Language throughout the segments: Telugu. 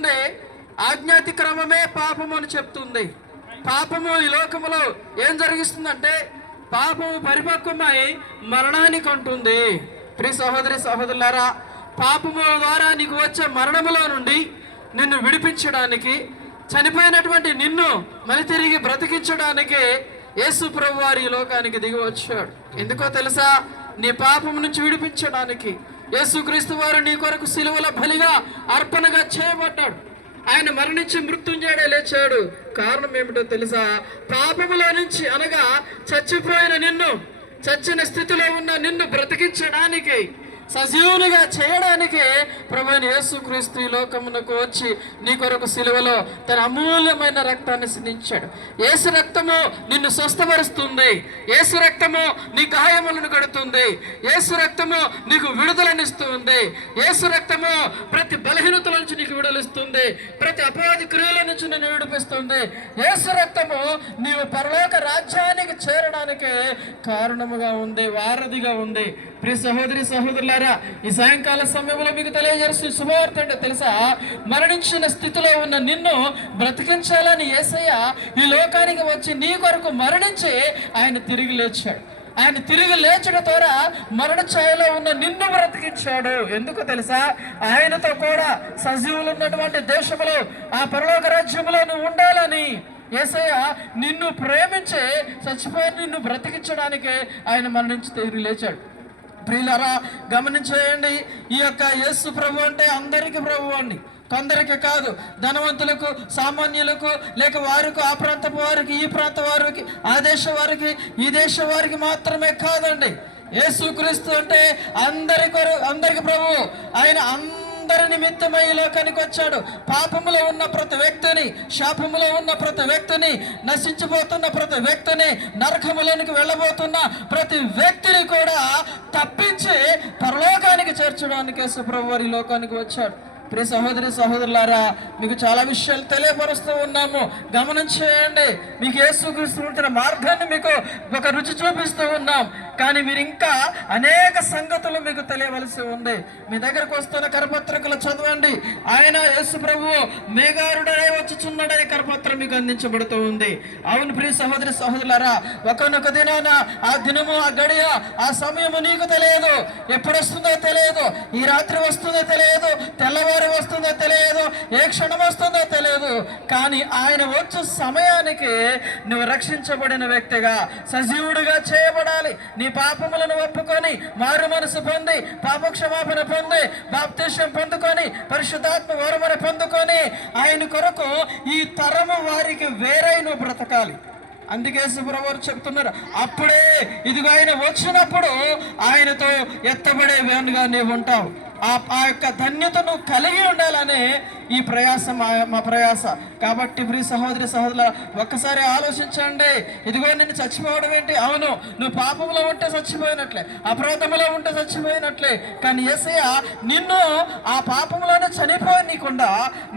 చెప్తుంది, ఆజ్ఞాతిక్రమమే పాపము అని చెప్తుంది. పాపము ఈ లోకములో ఏం జరిగిస్తుందంటే పాపము పరిపక్వమై మరణానికి ఉంటుంది. ప్రియ సహోదరి సహోదరులారా, పాపము ద్వారా నీకు వచ్చే మరణములో నుండి నిన్ను విడిపించడానికి, చనిపోయినటువంటి నిన్ను మళ్ళీ తిరిగి బ్రతికించడానికి యేసు ప్రభు వారు ఈ లోకానికి దిగి వచ్చాడు. ఎందుకో తెలుసా? నీ పాపం నుంచి విడిపించడానికి యేసుక్రీస్తు వారు నీ కొరకు సిలువలో బలిగా అర్పణగా చేయబడ్డాడు. ఆయన మరణించి మృత్యుంజయుడే లేచాడు. కారణం ఏమిటో తెలుసా? పాపములో నుంచి, అనగా చచ్చిపోయిన నిన్ను, చచ్చిన స్థితిలో ఉన్న నిన్ను బ్రతికించడానికి, సజీవునిగా చేయడానికి ప్రభువైన యేసుక్రీస్తు ఈ లోకమునకు వచ్చి నీ కొరకు సిలువలో తన అమూల్యమైన రక్తాన్ని సిందించాడు. యేసు రక్తము నిన్ను స్వస్థపరుస్తుంది. యేసు రక్తము నీ గాయములను కడుతుంది. యేసు రక్తము నీకు విడుదలనిస్తుంది. యేసు రక్తము ప్రతి బలహీనతల నుంచి నీకు విడుదలిస్తుంది. ప్రతి అపవాది క్రియల నుంచి నిన్ను విడిపిస్తుంది. యేసు రక్తము నీవు పరలోక రాజ్యానికి చేరడానికి కారణముగా ఉంది, వారధిగా ఉంది. ప్రియ సహోదరి సహోదరులారా, ఈ సాయంకాల సమయంలో మీకు తెలియజేస్తున్న శుభవార్త అంటే తెలుసా? మరణించిన స్థితిలో ఉన్న నిన్ను బ్రతికించాలని యేసయ్య ఈ లోకానికి వచ్చి నీ కొరకు మరణించి ఆయన తిరిగి లేచాడు. ఆయన తిరిగి లేచడం ద్వారా మరణ ఛాయలో ఉన్న నిన్ను బ్రతికించాడు. ఎందుకు తెలుసా? ఆయనతో కూడా సజీవులు ఉన్నటువంటి దేశంలో, ఆ పరలోక రాజ్యంలో నువ్వు ఉండాలని యేసయ్య నిన్ను ప్రేమించి చచ్చిపోయి నిన్ను బ్రతికించడానికి ఆయన మరణించి తిరిగి లేచాడు. ప్రియులారా, గమనించేయండి, ఈ యొక్క యేసు ప్రభు అంటే అందరికీ ప్రభు అండి, కొందరికి కాదు. ధనవంతులకు, సామాన్యులకు, లేక వారికి, ఆ ప్రాంతపు వారికి, ఈ ప్రాంత వారికి, ఆ దేశ వారికి, ఈ దేశ వారికి మాత్రమే కాదండి. యేసుక్రీస్తు అంటే అందరికి ప్రభు. ఆయన అందరి నిమిత్తమై ఈ లోకానికి వచ్చాడు. పాపములో ఉన్న ప్రతి వ్యక్తిని, శాపములో ఉన్న ప్రతి వ్యక్తిని, నశించిపోతున్న ప్రతి వ్యక్తిని, నరకములోనికి వెళ్ళబోతున్న ప్రతి వ్యక్తిని కూడా తప్పించి పరలోకానికి చేర్చడానికి యేసు ప్రభు వారి లోకానికి వచ్చాడు. ప్రియ సహోదరి సహోదరులారా, మీకు చాలా విషయాలు తెలియపరుస్తూ ఉన్నాము. గమనం చేయండి. మీకు యేసుక్రీస్తు మార్గాన్ని మీకు ఒక రుచి చూపిస్తూ ఉన్నాం. కానీ మీరు ఇంకా అనేక సంగతులు మీకు తెలియవలసి ఉంది. మీ దగ్గరకు వస్తున్న కరపత్రికలు చదవండి. ఆయన యేసు ప్రభువు మేఘారుడనే వచ్చుచున్నాడనే కరపత్రం మీకు అందించబడుతూ ఉంది. అవును ప్రియ సహోదరి సహోదరులారా, ఒకనొక దినాన ఆ దినము, ఆ గడియ, ఆ సమయము నీకు తెలియదు. ఎప్పుడు వస్తుందో తెలియదు. ఈ రాత్రి వస్తుందో తెలియదు. తెల్లవారు వస్తుందో తెలియదు. ఏ క్షణం వస్తుందో తెలియదు. కానీ ఆయన వచ్చే సమయానికి నువ్వు రక్షించబడిన వ్యక్తిగా, సజీవుడిగా చేయబడాలి. నీ పాపములను ఒప్పుకొని మారు మనసు పొంది, పాపక్షమాపణ పొంది, బాప్తిసం పొందుకొని, పరిశుద్ధాత్మ వరమును పొందుకొని ఆయన కొరకు ఈ తరము వారికి వేరై నువ్వు బ్రతకాలి. అందుకే సుబ్రవారు చెప్తున్నారు, అప్పుడే ఇదిగో ఆయన వచ్చినప్పుడు ఆయనతో ఎత్తబడే వేనుగా నీవు ఉంటావు. ఆ యొక్క ధన్యతను కలిగి ఉండాలనే ఈ ప్రయాస మా ప్రయాస. కాబట్టి ప్రియ సహోదరి సహోదరుల, ఒక్కసారి ఆలోచించండి. ఇదిగో నిన్ను చచ్చిపోవడం ఏంటి? అవును, నువ్వు పాపంలో ఉంటే చచ్చిపోయినట్లే, అపరాధంలో ఉంటే చచ్చిపోయినట్లే. కానీ యేసయ్య నిన్ను ఆ పాపంలోనే చనిపోయనీయకుండా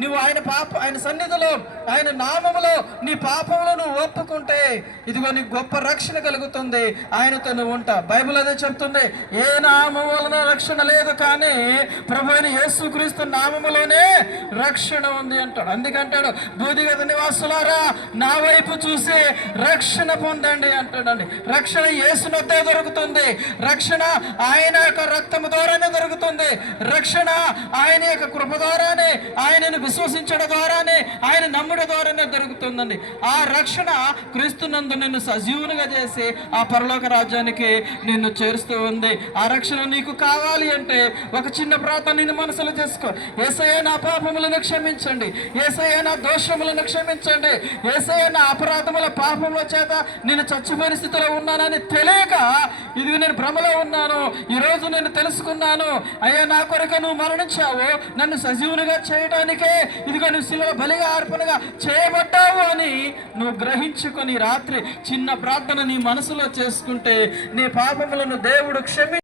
నువ్వు ఆయన సన్నిధిలో, ఆయన నామములో నీ పాపంలో నువ్వు ఒప్పుకుంటే ఇదిగో నీకు గొప్ప రక్షణ కలుగుతుంది. ఆయనతో నువ్వు ఉంటా. బైబిల్ అదే చెప్తుంది, ఏ నామం వలన రక్షణ లేదు, కానీ ప్రభువైన యేసుక్రీస్తు నామములోనే రక్షణ ఉంది అంటాడు. అందుకంటాడు, భూదిగత నివాసులారా నా వైపు చూసి రక్షణ పొందండి అంటాడండి. రక్షణ యేసునొద్దే దొరుకుతుంది. రక్షణ ఆయన యొక్క రక్తము ద్వారానే దొరుకుతుంది. రక్షణ ఆయన యొక్క కృప ద్వారానే, ఆయనను విశ్వసించడం ద్వారానే, ఆయన నమ్ముడు ద్వారానే దొరుకుతుందండి. ఆ రక్షణ క్రీస్తునందు నిన్ను సజీవునిగా చేసి ఆ పరలోక రాజ్యానికి నిన్ను చేరుస్తూ ఉంది. ఆ రక్షణ నీకు కావాలి అంటే ఒక చిన్న ప్రార్థన నిన్ను మనసులో చేసుకో. యేసయ్య నా పాపములను క్షమించండి, యేసయ్య నా దోషములను క్షమించండి, యేసయ్య నా అపరాధముల పాపముల చేత నేను చచ్చిపోయిన స్థితిలో ఉన్నానని తెలియక ఇదిగో నేను భ్రమలో ఉన్నాను, ఈరోజు నేను తెలుసుకున్నాను. అయ్యా, నా కొరకు నువ్వు మరణించావు, నన్ను సజీవునిగా చేయడానికే ఇదిగో నువ్వు శిలువ బలిగా అర్పణగా చేయబడ్డావు అని నువ్వు గ్రహించుకొని రాత్రి చిన్న ప్రార్థన నీ మనసులో చేసుకుంటే నీ పాపములను దేవుడు క్షమి